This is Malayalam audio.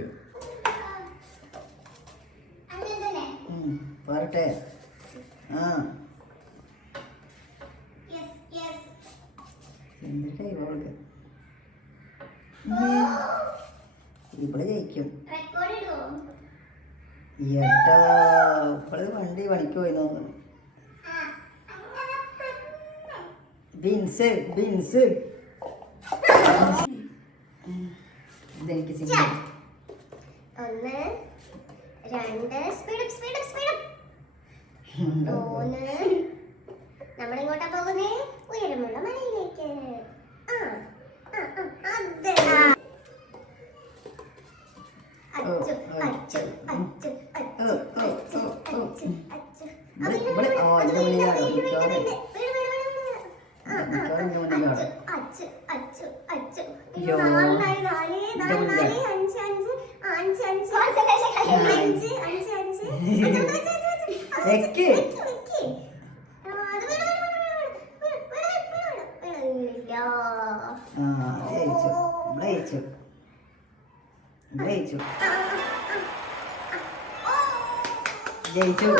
കഴിക്കുക പോരട്ടെ. ആ. എന്നിട്ട് ഇവൾക്ക് ഇവൾ ജയിക്കും. എട്ടോ ഇവൾ വണ്ടി പണിക്ക് പോയി തോന്നുന്നു. Beans beans. ഇതെനിക്ക് ചെയ്യാം ഒന്ന് രണ്ട് സ്പീഡ് സ്പീഡ് സ്പീഡ് മൂന്ന് നമ്മൾ എങ്ങോട്ടാ പോകുന്നേ? ഉയരമുള്ള മലയിലേക്ക്. ആ അച്ചു അച്ചു അച്ചു നാല് നാല് നാല് നാല് അഞ്ച് അഞ്ച്. അഞ്ച് അഞ്ച് അഞ്ച്. ജയിച്ചു. ജയിച്ചു.